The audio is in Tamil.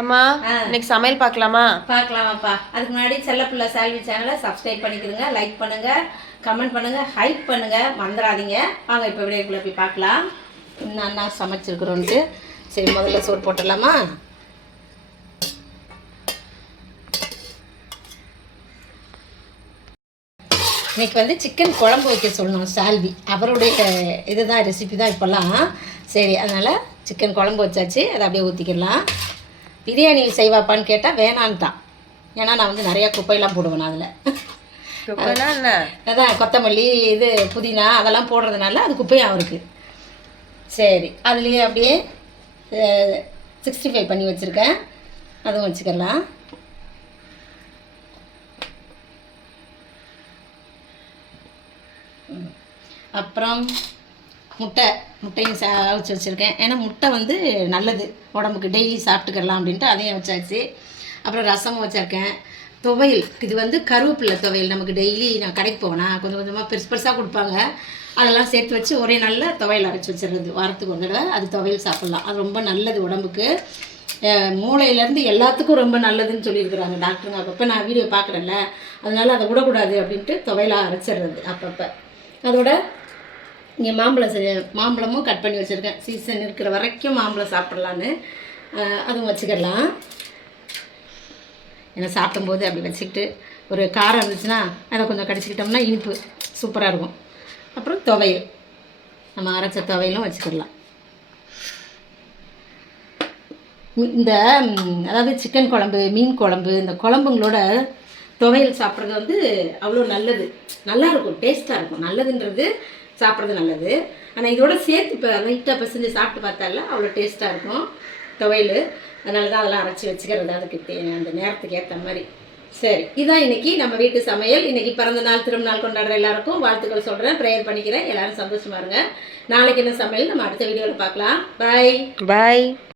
அம்மா இன்னைக்கு சமையல் பார்க்கலாமா? பார்க்கலாமாப்பா. அதுக்கு முன்னாடி செல்லப்பிள்ளை சால்வி சேனலை சப்ஸ்கிரைப் பண்ணிக்கிறங்க, லைக் பண்ணுங்க, கமெண்ட் பண்ணுங்க, ஹைப் பண்ணுங்க, மறந்துடாதீங்க. வாங்க இப்போ வீடியோக்குள்ளே போய் பார்க்கலாம். அண்ணா சமைச்சிருக்கிறோன்ட்டு. சரி, முதல்ல சோறு போட்டுடலாமா? இன்னைக்கு வந்து சிக்கன் குழம்பு வைக்க சொல்லணும் சால்வி. அவருடைய இதுதான் ரெசிபி தான் இப்போல்லாம். சரி, அதனால் சிக்கன் குழம்பு வச்சாச்சு. அதை அப்படியே ஊற்றிக்கிடலாம். பிரியாணி செய்வாப்பான்னு கேட்டால் வேணான்னு தான். ஏன்னா நான் வந்து நிறையா குப்பையெல்லாம் போடுவேன் அதில். அதான் கொத்தமல்லி, இது புதினா அதெல்லாம் போடுறதுனால அது குப்பையாக இருக்குது. சரி, அதுலேயே அப்படியே 65 பண்ணி வச்சுருக்கேன். அதுவும் வச்சுக்கலாம். அப்புறம் முட்டையும் அவிச்சு வச்சுருக்கேன். ஏன்னா முட்டை வந்து நல்லது உடம்புக்கு, டெய்லி சாப்பிட்டுக்கலாம் அப்படின்ட்டு அதையும் வச்சாச்சு. அப்புறம் ரசமும் வச்சுருக்கேன். துவையல், இது வந்து கருவேப்பிலை துவையல். நமக்கு டெய்லி நான் கடைக்கு போவேனா கொஞ்சம் கொஞ்சமாக பெருசாக கொடுப்பாங்க. அதெல்லாம் சேர்த்து வச்சு ஒரே நல்ல துவையல் அரைச்சி வச்சிடுறது. வாரத்துக்கு ஒரு தடவை அது துவையல் சாப்பிட்லாம். அது ரொம்ப நல்லது உடம்புக்கு. மூளையிலேருந்து எல்லாத்துக்கும் ரொம்ப நல்லதுன்னு சொல்லியிருக்கிறாங்க டாக்டருங்க. அப்பப்போ நான் வீடியோ பார்க்குறேன்ல, அதனால் அதை விடக்கூடாது அப்படின்ட்டு துவையலாக அரைச்சிடுறது அப்பப்போ. அதோட இங்கே மாம்பழமும் கட் பண்ணி வச்சுருக்கேன். சீசன் இருக்கிற வரைக்கும் மாம்பழம் சாப்பிட்லான்னு. அதுவும் வச்சுக்கலாம். ஏன்னா சாப்பிடும்போது அப்படி வச்சுக்கிட்டு ஒரு காரம் இருந்துச்சுன்னா அதை கொஞ்சம் கடிச்சிக்கிட்டோம்னா இனிப்பு சூப்பராக இருக்கும். அப்புறம் துவையல், நம்ம அரைச்ச துவையலும் வச்சுக்கிடலாம். இந்த அதாவது சிக்கன் குழம்பு, மீன் குழம்பு, இந்த குழம்புங்களோட துவையல் சாப்பிட்றது வந்து அவ்வளோ நல்லது. நல்லாயிருக்கும், டேஸ்ட்டாக இருக்கும். நல்லதுன்றது சாப்பிட்றது நல்லது. ஆனால் இதோட சேர்த்து இப்போ லைட்டாக பசஞ்சு சாப்பிட்டு பார்த்தால அவ்வளோ டேஸ்ட்டாக இருக்கும் துவையல். அதனால தான் அதெல்லாம் அரைச்சி வச்சுக்கிறது அதுக்கு அந்த நேரத்துக்கு ஏற்ற மாதிரி. சரி, இதுதான் இன்றைக்கி நம்ம வீட்டு சமையல். இன்றைக்கி பிறந்த நாள், திருநாள் கொண்டாடுற எல்லாருக்கும் வாழ்த்துக்கள் சொல்கிறேன், ப்ரேயர் பண்ணிக்கிறேன். எல்லோரும் சந்தோஷமாக இருங்க. நாளைக்கு என்ன சமையல் நம்ம அடுத்த வீடியோவில் பார்க்கலாம். பாய்.